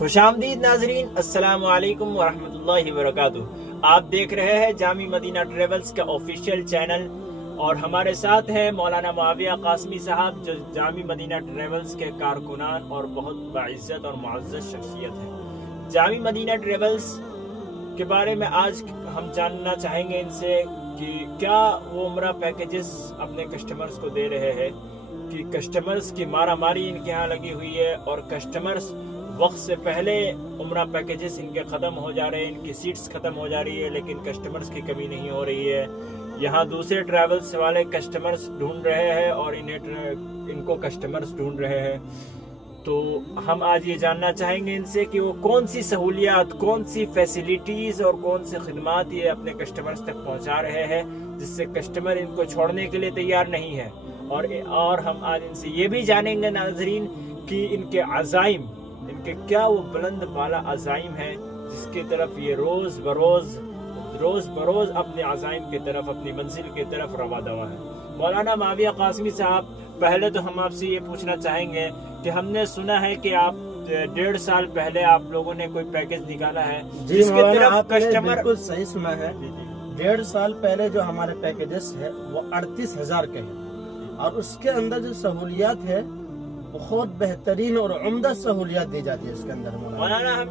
خوش آمدید ناظرین، السلام علیکم ورحمۃ اللہ وبرکاتہ۔ آپ دیکھ رہے ہیں جامع مدینہ ٹریولز کا آفیشیل چینل، اور ہمارے ساتھ ہیں مولانا معاویہ قاسمی صاحب، جو جامع مدینہ ٹریولز کے کارکنان اور بہت باعزت اور معزز شخصیت ہیں۔ جامع مدینہ ٹریولز کے بارے میں آج ہم جاننا چاہیں گے ان سے کہ کیا وہ عمرہ پیکیجز اپنے کسٹمرز کو دے رہے ہیں، کہ کسٹمرز کی مارا ماری ان کے ہاں لگی ہوئی ہے اور کسٹمرز وقت سے پہلے عمرہ پیکیجز ان کے ختم ہو جا رہے ہیں، ان کی سیٹس ختم ہو جا رہی ہے، لیکن کسٹمرز کی کمی نہیں ہو رہی ہے۔ یہاں دوسرے ٹریولز والے کسٹمرز ڈھونڈ رہے ہیں اور ان کو کسٹمرز ڈھونڈ رہے ہیں۔ تو ہم آج یہ جاننا چاہیں گے ان سے کہ وہ کون سی سہولیات، کون سی فیسیلیٹیز اور کون سی خدمات یہ اپنے کسٹمرز تک پہنچا رہے ہیں، جس سے کسٹمر ان کو چھوڑنے کے لیے تیار نہیں ہے۔ اور ہم آج ان سے یہ بھی جانیں گے ناظرین کہ ان کے عزائم، ان کے کیا وہ بلند بالا عزائم ہیں جس کی طرف یہ روز بروز اپنے عزائم کی طرف، اپنی منزل کی طرف روا دوا ہے۔ مولانا معاویہ قاسمی صاحب، پہلے تو ہم آپ سے یہ پوچھنا چاہیں گے کہ ہم نے سنا ہے کہ آپ 1.5 سال پہلے آپ لوگوں نے کوئی پیکج نکالا ہے جی مولانا، آپ نے بالکل صحیح سنا ہے۔ 1.5 سال پہلے جو ہمارے پیکیجز ہے وہ 38,000 کے ہیں، اور اس کے اندر جو سہولیات ہے بہت بہترین اور عمدہ سہولیات دی جاتی ہے اس کے اندر۔ مولانا، ہم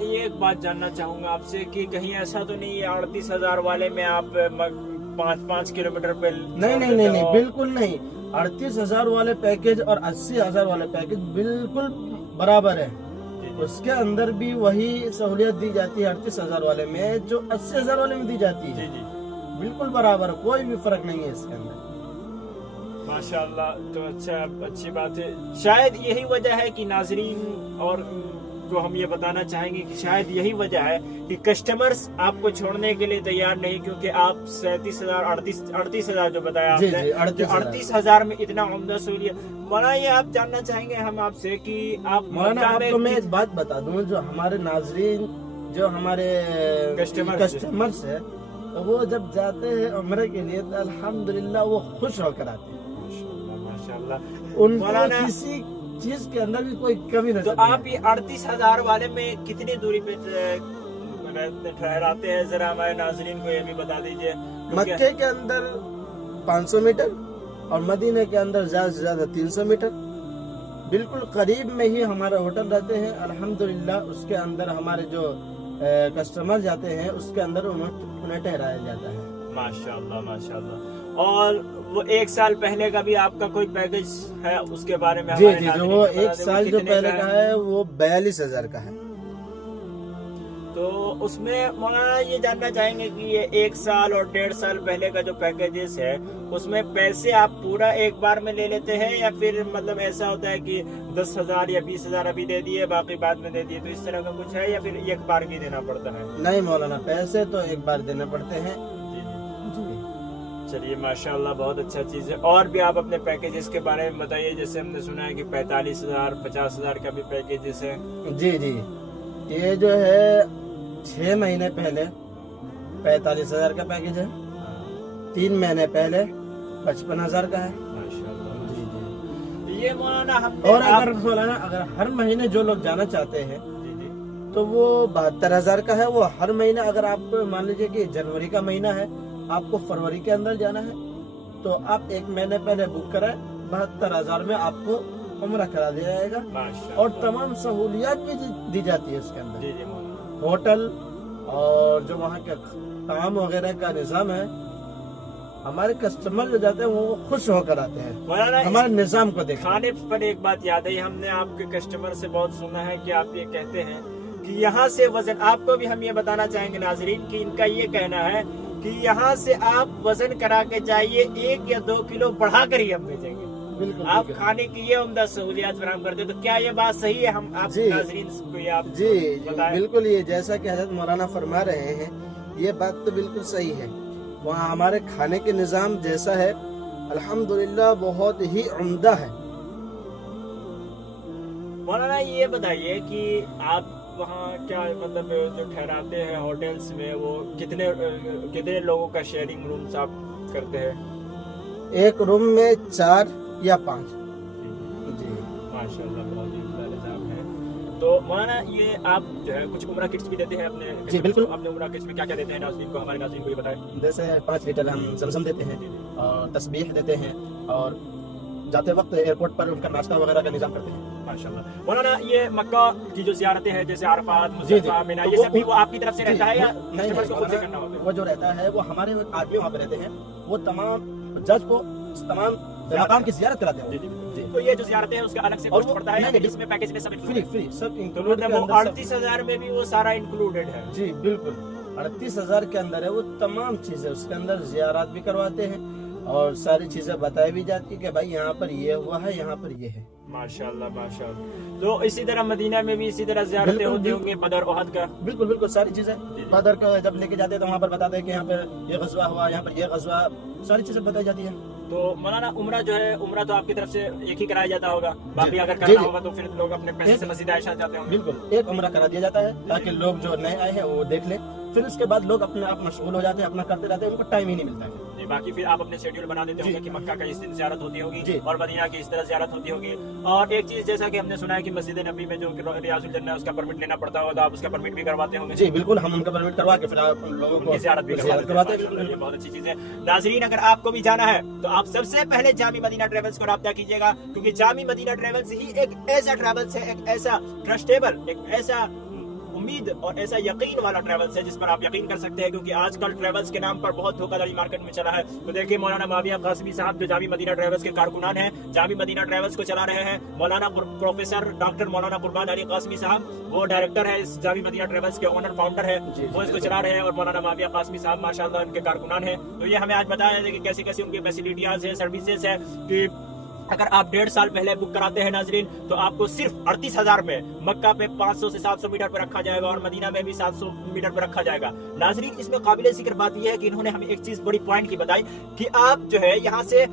یہ ایک بات جاننا چاہوں گا آپ سے کہ کہیں ایسا تو نہیں ہے 38,000 والے میں آپ 5 کلومیٹر پہ؟ نہیں، بالکل نہیں۔ 38,000 والے پیکج اور 80,000 والے پیکج بالکل برابر ہے۔ اس کے اندر بھی وہی سہولیت دی جاتی ہے 38,000 والے میں جو 80,000 والے میں دی جاتی ہے۔ جی، بالکل برابر، کوئی بھی فرق نہیں ہے اس کے اندر۔ ماشاءاللہ، تو اچھی بات ہے۔ شاید یہی وجہ ہے کہ ناظرین اور کو ہم یہ بتانا چاہیں گے کہ شاید یہی وجہ ہے کہ کسٹمرز آپ کو چھوڑنے کے لیے تیار نہیں، کیونکہ آپ 38,000 جو بتایا آپ نے، 38,000 میں اتنا عمدہ سہولیت۔ مولانا، یہ آپ جاننا چاہیں گے ہم آپ سے کہ مولانا، آپ کو میں ایک بات بتا دوں، جو ہمارے ناظرین، جو ہمارے کسٹمرز ہیں، وہ جب جاتے ہیں عمرے کے لیے تو الحمدللہ وہ خوش ہو کر آتے ہیں۔ ان کو کسی چیز کے اندر بھی کوئی کمی نہیں۔ تو آپ یہ 38,000 والے میں کتنی دوری پہ ٹھہراتے ہیں؟ ذرا ہمارے ناظرین کو یہ بھی بتا دیجئے۔ مکے کے اندر 500 میٹر اور مدینہ کے اندر زیادہ سے زیادہ 300 میٹر، بالکل قریب میں ہی ہمارے ہوٹل رہتے ہیں الحمدللہ۔ اس کے اندر ہمارے جو کسٹمر جاتے ہیں اس کے اندر انہیں ٹھہرایا جاتا ہے۔ ماشاءاللہ۔ اور وہ 1 سال پہلے کا بھی آپ کا کوئی پیکج ہے، اس کے بارے میں؟ جی، جو وہ 1 سال جو پہلے کا ہے وہ 42,000 کا ہے۔ تو اس میں مولانا یہ جاننا چاہیں گے کہ یہ 1 سال اور 1.5 سال پہلے کا جو پیکیجز ہے، اس میں پیسے آپ پورا ایک بار میں لے لیتے ہیں، یا پھر مطلب ایسا ہوتا ہے کہ 10,000 یا 20,000 ابھی دے دیے باقی بعد میں دے دیے، تو اس طرح کا کچھ ہے، یا پھر ایک بار کی دینا پڑتا ہے؟ نہیں مولانا، پیسے تو ایک بار دینے پڑتے ہیں۔ چلیے، ماشاءاللہ، بہت اچھا چیز ہے۔ اور بھی آپ اپنے پیکیجز کے بارے میں بتائیے، جیسے ہم نے سنا ہے کہ 45,000 50,000 کا بھی پیکیجز ہے۔ جی، یہ جو ہے 6 مہینے پہلے 45,000 کا پیکیج ہے، 3 مہینے پہلے 55,000 کا ہے۔ یہ مولانا اور اگر ہر مہینے جو لوگ جانا چاہتے ہیں تو وہ 72,000 کا ہے۔ وہ ہر مہینے، اگر آپ کو مان لیجیے کہ جنوری کا مہینہ ہے، آپ کو فروری کے اندر جانا ہے، تو آپ 1 مہینے پہلے بک کرائیں، 72,000 میں آپ کو عمرہ کرا دیا جائے گا، اور تمام سہولیات بھی دی جاتی ہے اس کے اندر۔ ہوٹل اور جو وہاں کے کام وغیرہ کا نظام ہے، ہمارے کسٹمر جو جاتے ہیں وہ خوش ہو کر آتے ہیں ہمارے نظام کو دیکھ۔ کھانے پر ایک بات یاد ہے، ہم نے آپ کے کسٹمر سے بہت سنا ہے کہ آپ یہ کہتے ہیں کہ یہاں سے وزن، آپ کو بھی ہم یہ بتانا چاہیں گے ناظرین کہ ان کا یہ کہنا ہے کہ یہاں سے آپ وزن کرا کے جائیے، 1 یا 2 کلو بڑھا کر ہی ہم بھیجیں گے۔ بالکل، آپ کھانے کی یہ عمدہ سہولیات فراہم کرتے ہیں، تو کیا یہ بات صحیح ہے؟ ہم آپ ناظرین کو یہ آپ بتائیں۔ بالکل، یہ جیسا کہ حضرت مولانا فرما رہے ہیں، یہ بات تو بالکل صحیح ہے۔ وہاں ہمارے کھانے کے نظام جیسا ہے الحمدللہ بہت ہی عمدہ ہے۔ مولانا، یہ بتائیے کہ آپ وہاں کیا مطلب جو ٹھہراتے ہیں ہوٹلز میں، وہ کتنے لوگوں کا شیئرنگ رومز آپ کرتے ہیں؟ ایک روم میں 4 یا 5۔ جی، ماشاءاللہ، بہت ہی تو مولانا یہ آپ جو ہے کچھ عمرہ کٹس بھی دیتے ہیں اپنے؟ جی بالکل. اپنے عمرہ کٹس میں کیا کیا دیتے ہیں ناظرین کو، ہمارے ناظرین کو یہ بتائیں. جیسے 5 لیٹر ہم زمزم دیتے ہیں اور تسبیح دیتے ہیں، اور جاتے وقت ایئرپورٹ پر ان کا ناشتہ وغیرہ کا نظام کرتے ہیں. ماشاءاللہ. مولانا یہ مکہ کی جو زیارتیں ہیں جیسے عرفات، جی مزدلفہ، منی، یہ سب بھی وہ آپ کی طرف سے رہتا ہے یا نہیں کسٹمرز کو خود سے کرنا نہیں، ہوتا ہے؟ وہ جو رہتا ہے وہ ہمارے آدمی وہاں پہ رہتے ہیں، وہ تمام جج کو تمام مقام کی زیارت کراتے ہیں. جی. تو یہ جو زیارتیں ہیں اس کا الگ سے کچھ پڑتا ہے یا اس میں پیکیج میں سب فری فری سب تو انکلوڈ مطلب وہ 38,000 میں بھی وہ سارا انکلوڈیڈ ہے؟ جی بالکل. 38,000 کے اندر ہے وہ تمام چیزیں، اس کے اندر زیارات بھی کرواتے ہیں اور ساری چیزیں بتائی بھی جاتی ہے کہ بھائی یہاں پر یہ ہوا ہے، یہاں پر یہ ہے. ماشاءاللہ ماشاءاللہ. تو اسی طرح مدینہ میں بھی اسی طرح زیارتیں ہوتی ہوں گی، بدر احد کا؟ بالکل بالکل ساری چیزیں. بدر کو جب لے کے جاتے ہیں تو وہاں پر بتاتے ہیں کہ یہاں پر یہ غزوہ ہوا، یہاں پر یہ غزوہ، ساری چیزیں بتائی جاتی ہیں. تو مولانا عمرہ جو ہے، عمرہ تو آپ کی طرف سے ایک ہی کرایا جاتا ہوگا، باقی اگر کرنا ہوگا تو پھر لوگ اپنے پیسے سے مسجد عائشہ جاتے ہوں گے؟ بالکل ایک عمرہ کرا دیا جاتا ہے تاکہ لوگ جو نئے آئے ہیں وہ دیکھ لیں، پھر اس کے بعد لوگ اپنے آپ مشغول ہو جاتے ہیں، اپنا کرتے رہتے ہیں، ان کو ٹائم ہی نہیں ملتا ہے. جی. باقی پھر آپ اپنے شیڈیول بنا دیتے ہوں گے کہ مکہ کا اس دن زیارت ہوتی ہوگی جی. اور مدینہ کی اس طرح زیارت ہوتی ہوگی. اور ایک چیز جیسا کہ ہم نے سنا ہے کہ مسجد نبی میں جو ریاض الجنہ ہے اس کا پرمٹ لینا پڑتا ہوگا، تو آپ اس کا پرمٹ بھی کرواتے ہوں گے؟ جی بالکل، ہم ان کا پرمٹ کروا کے پھر آپ ان لوگوں کو زیارت بھی کرواتے ہیں. یہ بہت اچھی چیز ہے. ناظرین اگر آپ کو بھی جانا ہے تو آپ سب سے پہلے جامع مدینہ ٹریولز کو رابطہ کیجیے گا، کیونکہ جامع مدینہ ٹریولز ہی ایک ایسا ٹریولز ہے، ایک ایسا ٹرسٹیبل، ایک ایسا امید اور ایسا یقین والا ٹریولز ہے جس پر آپ یقین کر سکتے ہیں، کیونکہ آج کل ٹریولز کے نام پر بہت دھوکہ دھڑی مارکیٹ میں چلا ہے. تو دیکھیں مولانا معاویہ قاسمی صاحب جو جامع مدینہ ٹریولز کے کارکنان ہیں، جامع مدینہ ٹریولز کو چلا رہے ہیں. مولانا پروفیسر ڈاکٹر مولانا قربان علی قاسمی صاحب وہ ڈائریکٹر ہے اس جامع مدینہ ٹریولز کے، اونر فاؤنڈر ہے، وہ اس کو چلا رہے ہیں. اور مولانا معاویہ قاسمی صاحب ماشاءاللہ ان کے کارکنان ہیں. تو یہ ہمیں آج بتایا ہے کہ کیسی کیسی ان کی فیسلٹیاں ہیں، سروسز ہیں، کہ اگر آپ 1.5 سال پہلے بک کراتے ہیں ناظرین تو آپ کو صرف 38,000 میں مکہ پہ 500 سے 700 میٹر پہ رکھا جائے گا اور مدینہ میں بھی 700 میٹر پہ رکھا جائے گا. ناظرین اس میں قابل ذکر بات یہ ہے کہ انہوں نے ہمیں ایک چیز بڑی پوائنٹ کی بتائی کہ آپ جو ہے یہاں سے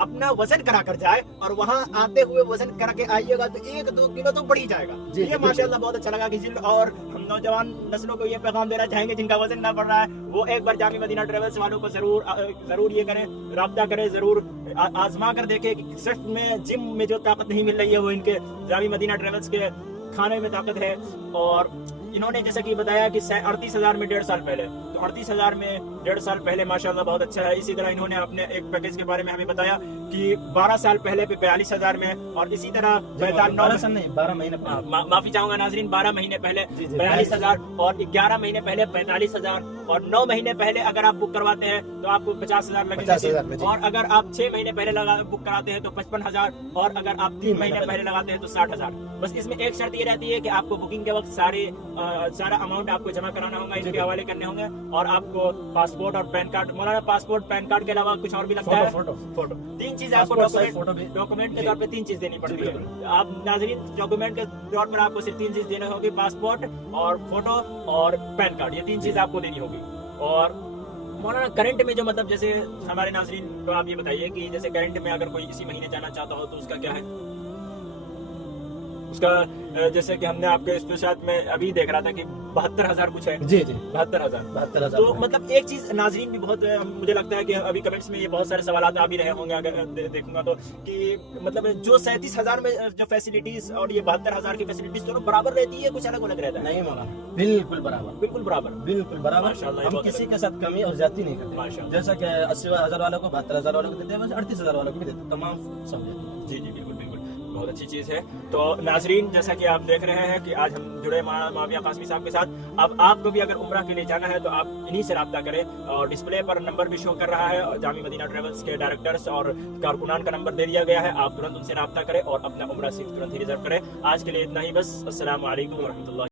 اپنا وزن کرا کر جائے اور وہاں آتے ہوئے وزن کرا کے آئیے گا تو 1-2 کلو تو بڑھ ہی جائے گا. یہ ماشاءاللہ بہت اچھا لگا کہ اور ہم نوجوان نسلوں کو یہ پیغام دینا چاہیں گے جن کا وزن نہ بڑھ رہا ہے وہ ایک بار جامع مدینہ ٹریولز والوں کو ضرور یہ کریں، رابطہ کریں، ضرور آزما کر دیکھیں کہ صرف میں جم میں جو طاقت نہیں مل رہی ہے وہ ان کے جامع مدینہ ٹریولز کے کھانے میں طاقت ہے. اور انہوں نے جیسا کہ بتایا کہ 38,000 میں 1.5 سال پہلے، تو 38,000 میں 1.5 سال پہلے ماشاءاللہ بہت اچھا ہے. اسی طرح انہوں نے اپنے ایک پیکیج کے بارے میں ہمیں بتایا کہ 12 سال پہلے پہ 42,000 میں، اور اسی طرح 12 مہینے معافی چاہوں گا ناظرین، 12 مہینے پہلے 42,000 اور 11 مہینے پہلے 45,000 اور 9 مہینے پہلے اگر آپ بک کرواتے ہیں تو آپ کو 50,000 لگیں گے، اور اگر آپ 6 مہینے پہلے بک کراتے ہیں تو 55,000، اور اگر آپ 3 مہینے پہلے لگاتے ہیں تو 60,000. بس اس میں ایک شرط یہ رہتی ہے کہ آپ کو بکنگ کے وقت سارا اماؤنٹ آپ کو جمع کرانا ہوگا، ان کے حوالے کرنے ہوں گے، اور آپ کو پاسپورٹ اور پین کارڈ، مولانا پاسپورٹ پین کارڈ کے علاوہ کچھ اور بھی لگتا ہے؟ فوٹو. 3 چیزیں آپ کو ڈاکومنٹ کے طور پہ 3 چیز دینی پڑتی ہے. آپ ناظرین ڈاکومنٹ کے طور پر آپ کو صرف 3 چیز دینا ہوگی، پاسپورٹ اور فوٹو اور پین کارڈ، یہ 3 چیز آپ کو دینی ہوگی. اور مولانا کرنٹ میں جو مطلب جیسے ہمارے ناظرین کو آپ یہ بتائیے کہ جیسے کرنٹ میں اگر کوئی اسی مہینے جانا چاہتا ہو تو اس کا کیا ہے؟ اس کا جیسے کہ ہم نے آپ کے اسپیشل میں ابھی دیکھ رہا تھا کہ 72,000 کچھ ہے. جی 72,000. تو مطلب ایک چیز ناظرین بھی بہت مجھے لگتا ہے کہ ابھی کمنٹس میں یہ بہت سارے سوالات آ بھی رہے ہوں گے اگر دیکھوں گا تو، کہ مطلب جو 37,000 میں جو فیسلٹیز اور یہ 72,000 کی فیسلٹیز دونوں برابر رہتی ہے، کچھ الگ الگ رہتا ہے؟ نہیں مولانا، بالکل برابر. ہم کسی کے ساتھ کمی اور زیادتی نہیں کرتے. جیسا کہ 80,000 والوں کو 72,000 والوں کو دیتے ہیں، 38,000 والوں کو بھی دیتے ہیں، تمام سب دیتے ہیں. جی بالکل بہت اچھی چیز ہے. تو ناظرین جیسا کہ آپ دیکھ رہے ہیں کہ آج ہم جڑے معاویہ قاسمی صاحب کے ساتھ. اب آپ کو بھی اگر عمرہ کے لیے جانا ہے تو آپ انہی سے رابطہ کریں، اور ڈسپلے پر نمبر بھی شو کر رہا ہے، اور جامع مدینہ ٹریولز کے ڈائریکٹرز اور کارکنان کا نمبر دے دیا گیا ہے. آپ ترنت ان سے رابطہ کریں اور اپنا عمرہ صرف ترنت ہی ریزرو کریں. آج کے لیے اتنا ہی بس. السلام علیکم ورحمۃ اللہ.